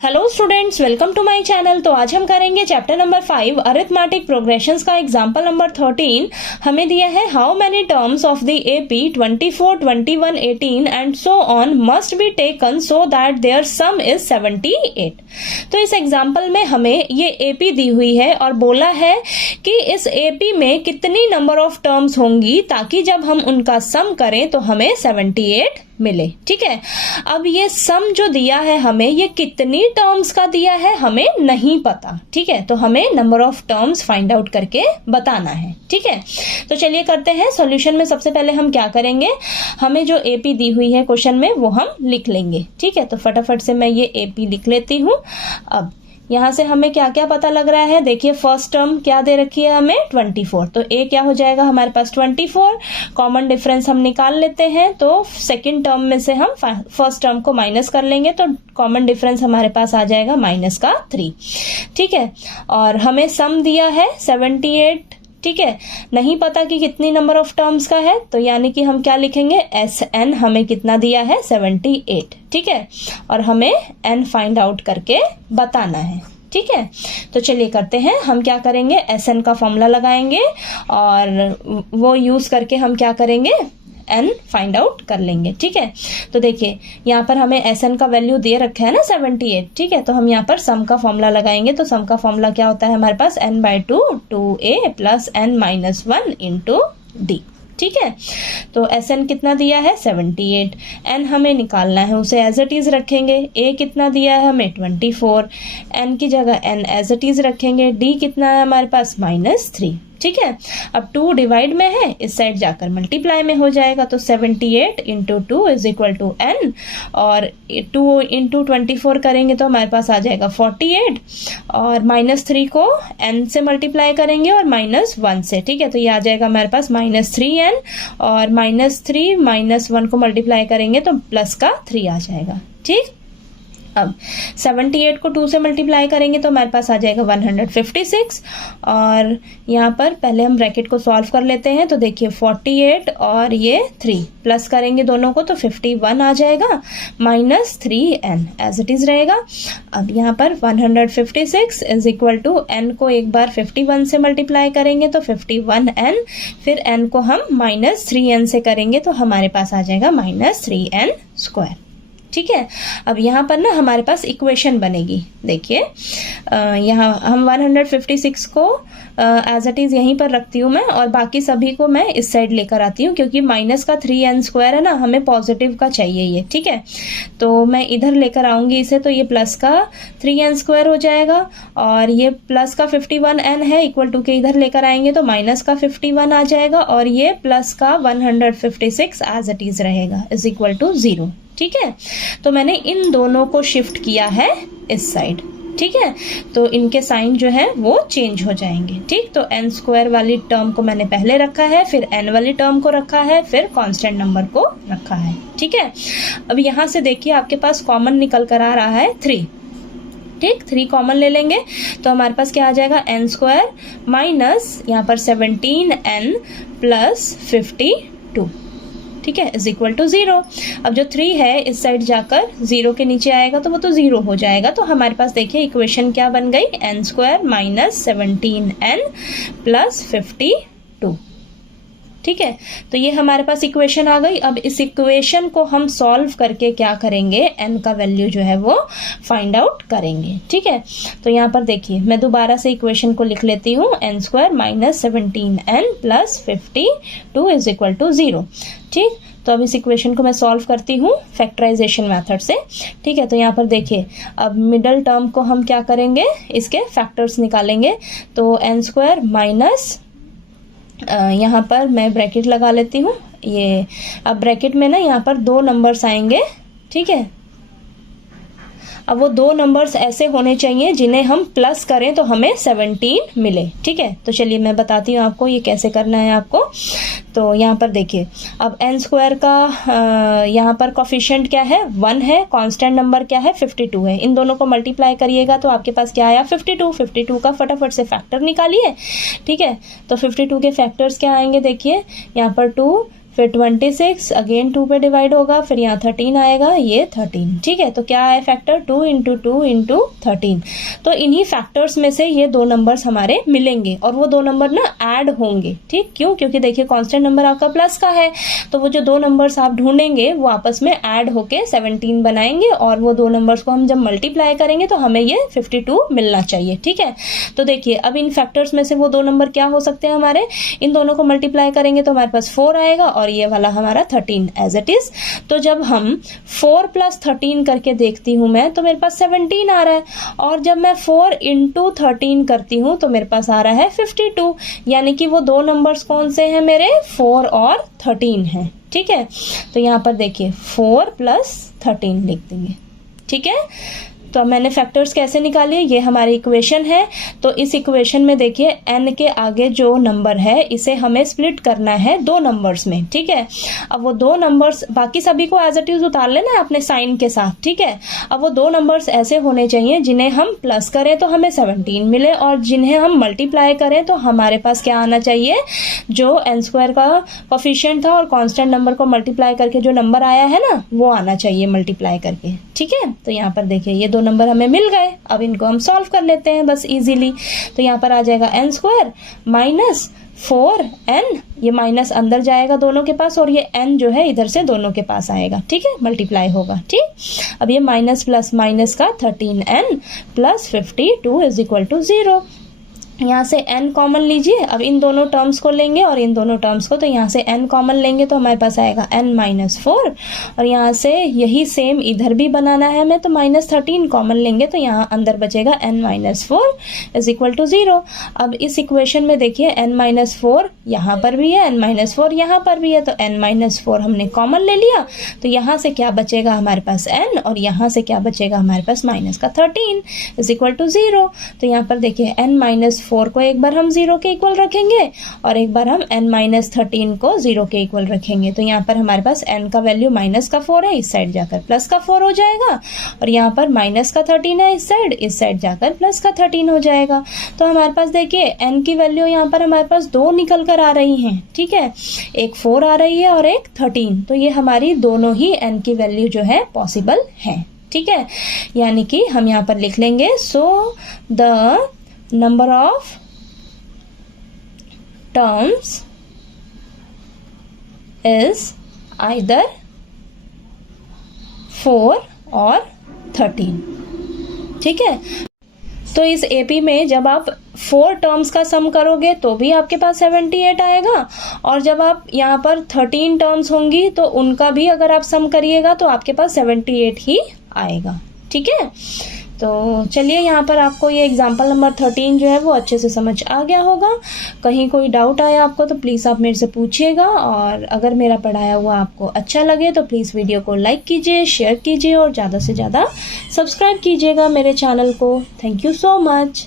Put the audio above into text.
Hello students, welcome to my channel. तो आज हम करेंगे चैप्टर नंबर 5 अरिथमेटिक प्रोग्रेशंस का एग्जांपल नंबर 13। हमें दिया है how many terms of the AP 24, 21, 18 and so on must be taken so that their sum is 78। तो इस एग्जांपल में हमें ये एपी दी हुई है और बोला है कि इस एपी में कितनी नंबर ऑफ टर्म्स होंगी ताकि जब हम उनका सम करें तो हमें 78 मिले। ठीक है, अब ये सम जो दिया है हमें, ये कितनी टर्म्स का दिया है हमें नहीं पता। ठीक है, तो हमें number of terms find out करके बताना है। ठीक है, तो चलिए करते हैं सॉल्यूशन में। सबसे पहले हम क्या करेंगे, हमें जो एपी दी हुई है क्वेश्चन में वो हम लिख लेंगे। ठीक है, तो फटाफट से मैं ये एपी लिख लेती हूँ। अब यहाँ से हमें क्या क्या पता लग रहा है, देखिए फर्स्ट टर्म क्या दे रखी है हमें 24, तो ए क्या हो जाएगा हमारे पास 24। कॉमन डिफरेंस हम निकाल लेते हैं, तो सेकंड टर्म में से हम फर्स्ट टर्म को माइनस कर लेंगे तो कॉमन डिफरेंस हमारे पास आ जाएगा -3। ठीक है, और हमें सम दिया है 78। ठीक है, नहीं पता कि कितनी नंबर ऑफ टर्म्स का है, तो यानी कि हम क्या लिखेंगे, SN हमें कितना दिया है 78। ठीक है, और हमें N फाइंड आउट करके बताना है। ठीक है, तो चलिए करते हैं। हम क्या करेंगे, SN का फॉर्मूला लगाएंगे और वो यूज करके हम क्या करेंगे, N फाइंड आउट कर लेंगे। ठीक है, तो देखिए यहाँ पर हमें SN का वैल्यू दे रखा है ना 78। ठीक है, तो हम यहाँ पर सम का फॉर्मूला लगाएंगे, तो सम का फॉर्मूला क्या होता है हमारे पास, n/2 2a plus n-1 into D. ठीक है, तो SN कितना दिया है 78, N हमें निकालना है, उसे एज इट इज रखेंगे। A कितना दिया है हमें 24, N की जगह N एज इट इज रखेंगे। D कितना है हमारे पास -3। ठीक है, अब 2 डिवाइड में है, इस साइड जाकर मल्टीप्लाई में हो जाएगा, तो 78 into 2 is equal to N, और 2 इंटू 24 करेंगे तो हमारे पास आ जाएगा 48, और -3 को N से मल्टीप्लाई करेंगे और -1 से। ठीक है, तो ये आ जाएगा हमारे पास -3N, और -3 -1 को मल्टीप्लाई करेंगे तो प्लस का 3 आ जाएगा। ठीक, अब 78 को 2 से मल्टीप्लाई करेंगे तो हमारे पास आ जाएगा 156, और यहाँ पर पहले हम ब्रैकेट को सॉल्व कर लेते हैं। तो देखिए 48 और ये 3 प्लस करेंगे दोनों को तो 51 आ जाएगा, -3N एज इट इज रहेगा। अब यहाँ पर 156 इज इक्वल टू N को एक बार 51 से मल्टीप्लाई करेंगे तो 51N, फिर N को हम -3N से करेंगे तो हमारे पास आ जाएगा -3N²। ठीक है, अब यहाँ पर ना हमारे पास इक्वेशन बनेगी। देखिए यहाँ हम 156 को एज इट इज यहीं पर रखती हूँ मैं, और बाकी सभी को मैं इस साइड लेकर आती हूँ, क्योंकि माइनस का 3n² है ना, हमें पॉजिटिव का चाहिए ये। ठीक है, तो मैं इधर लेकर आऊंगी इसे, तो ये प्लस का 3n² हो जाएगा, और ये प्लस का 51n है इक्वल टू के इधर लेकर आएंगे तो माइनस का 51 आ जाएगा, और ये प्लस का 156 एज इट इज रहेगा इज इक्वल टू 0। ठीक है, तो मैंने इन दोनों को शिफ्ट किया है इस साइड। ठीक है, तो इनके साइन जो है वो चेंज हो जाएंगे। ठीक, तो n² वाली टर्म को मैंने पहले रखा है, फिर n वाली टर्म को रखा है, फिर कांस्टेंट नंबर को रखा है। ठीक है, अब यहाँ से देखिए आपके पास कॉमन निकल कर आ रहा है 3। ठीक, 3 कॉमन ले लेंगे तो हमारे पास क्या आ जाएगा, n² माइनस यहाँ पर 17n प्लस 52। ठीक है, इज इक्वल टू 0। अब जो 3 है इस साइड जाकर 0 के नीचे आएगा तो वो तो 0 हो जाएगा, तो हमारे पास देखिए इक्वेशन क्या बन गई, n² माइनस 17n प्लस 52। ठीक है, तो ये हमारे पास इक्वेशन आ गई। अब इस इक्वेशन को हम सॉल्व करके क्या करेंगे, n का वैल्यू जो है वो फाइंड आउट करेंगे। ठीक है, तो यहाँ पर देखिए मैं दोबारा से इक्वेशन को लिख लेती हूँ, n² minus 17n plus 52 is equal to 0। ठीक, तो अब इस इक्वेशन को मैं सॉल्व करती हूँ फैक्टराइजेशन मेथड से। ठीक है, तो यहाँ पर देखिए अब मिडल टर्म को हम क्या करेंगे, इसके फैक्टर्स निकालेंगे, तो n² माइनस यहाँ पर मैं ब्रैकेट लगा लेती हूँ ये। अब ब्रैकेट में ना यहाँ पर 2 नंबर्स आएंगे। ठीक है, अब वो 2 नंबर्स ऐसे होने चाहिए जिन्हें हम प्लस करें तो हमें 17 मिले। ठीक है, तो चलिए मैं बताती हूँ आपको ये कैसे करना है आपको। तो यहाँ पर देखिए अब n² का यहाँ पर कोफिशिएंट क्या है, 1 है, कांस्टेंट नंबर क्या है 52 है। इन दोनों को मल्टीप्लाई करिएगा तो आपके पास क्या आया 52 का फटाफट से फैक्टर निकालिए। ठीक है, तो 52 के फैक्टर्स क्या आएंगे, देखिए यहाँ पर 2 फिर 26 अगेन 2 पे डिवाइड होगा, फिर यहाँ 13 आएगा, ये 13। ठीक है, तो क्या है फैक्टर 2 इंटू 2 इंटू 13। तो इन्हीं फैक्टर्स में से ये दो नंबर्स हमारे मिलेंगे और वो दो नंबर ना ऐड होंगे। ठीक, क्यों? क्योंकि देखिए कांस्टेंट नंबर आपका प्लस का है, तो वो जो दो नंबर्स आप ढूंढेंगे वो आपस में ऐड होके 17 बनाएंगे और वो दो नंबर्स को हम जब मल्टीप्लाई करेंगे तो हमें ये 52 मिलना चाहिए। ठीक है, तो देखिए अब इन फैक्टर्स में से वो दो नंबर क्या हो सकते हैं हमारे, इन दोनों को मल्टीप्लाई करेंगे तो हमारे पास 4 आएगा और ये वाला हमारा 13 एज इट इज। तो जब हम 4 + 13 करके देखती हूं मैं तो मेरे पास 17 आ रहा है, और जब मैं 4 × 13 करती हूं तो मेरे पास आ रहा है 52। यानी कि वो दो नंबर्स कौन से हैं मेरे, 4 और 13 हैं। ठीक है, तो यहाँ पर देखिए 4 + 13 लिख देंगे। ठीक है, तो अब मैंने फैक्टर्स कैसे निकाले, ये हमारी इक्वेशन है। तो इस इक्वेशन में देखिए n के आगे जो नंबर है इसे हमें स्प्लिट करना है दो नंबर्स में। ठीक है, अब वो दो नंबर्स, बाकी सभी को एज इट इज उतार लेना है अपने साइन के साथ। ठीक है, अब वो दो नंबर्स ऐसे होने चाहिए जिन्हें हम प्लस करें तो हमें 17 मिले और जिन्हें हम मल्टीप्लाई करें तो हमारे पास क्या आना चाहिए, जो n² का कोफिशिएंट था और कांस्टेंट नंबर को मल्टीप्लाई करके जो नंबर आया है ना वो आना चाहिए मल्टीप्लाई करके। ठीक है, तो यहाँ पर देखिए ये दो नंबर हमें मिल गए। अब इनको हम सॉल्व कर लेते हैं बस इजीली। तो यहाँ पर आ जाएगा n² - 4n, ये माइनस अंदर जाएगा दोनों के पास और ये n जो है इधर से दोनों के पास आएगा। ठीक है, मल्टीप्लाई होगा। ठीक, अब ये माइनस प्लस माइनस का 13n + 52 = 0। यहाँ से n कॉमन लीजिए, अब इन दोनों टर्म्स को लेंगे और इन दोनों टर्म्स को, तो यहाँ से n कॉमन लेंगे तो हमारे पास आएगा n - 4 और यहाँ से यही सेम इधर भी बनाना है हमें, तो -13 कॉमन लेंगे तो यहाँ अंदर बचेगा n - 4 = 0। अब इस इक्वेशन में देखिए n - 4 यहाँ पर भी है, n - 4 यहाँ पर भी है, तो n - 4 हमने कॉमन ले लिया, तो यहाँ से क्या बचेगा हमारे पास n और यहाँ से क्या बचेगा हमारे पास -13 = 0। तो यहाँ पर देखिए n - 4 को एक बार हम 0 के इक्वल रखेंगे और एक बार हम n - 13 को 0 के इक्वल रखेंगे। तो यहाँ पर हमारे पास n का वैल्यू -4 है, इस साइड जाकर +4 हो जाएगा और यहाँ पर -13 है, इस साइड जाकर +13 हो जाएगा। तो हमारे पास देखिए n की वैल्यू यहाँ पर हमारे पास दो निकल कर आ रही हैं। ठीक है, एक 4 आ रही है और एक 13, तो ये हमारी दोनों ही n की वैल्यू जो है पॉसिबल है। ठीक है, यानी कि हम यहाँ पर लिख लेंगे, so the number of terms is either 4 और 13। ठीक है, तो इस एपी में जब आप 4 टर्म्स का सम करोगे तो भी आपके पास 78 आएगा और जब आप यहाँ पर 13 टर्म्स होंगी तो उनका भी अगर आप सम करिएगा तो आपके पास 78 ही आएगा। ठीक है, तो चलिए यहाँ पर आपको ये एग्जाम्पल नंबर 13 जो है वो अच्छे से समझ आ गया होगा। कहीं कोई डाउट आया आपको तो प्लीज़ आप मेरे से पूछिएगा, और अगर मेरा पढ़ाया हुआ आपको अच्छा लगे तो प्लीज़ वीडियो को लाइक कीजिए, शेयर कीजिए और ज़्यादा से ज़्यादा सब्सक्राइब कीजिएगा मेरे चैनल को। Thank you so much.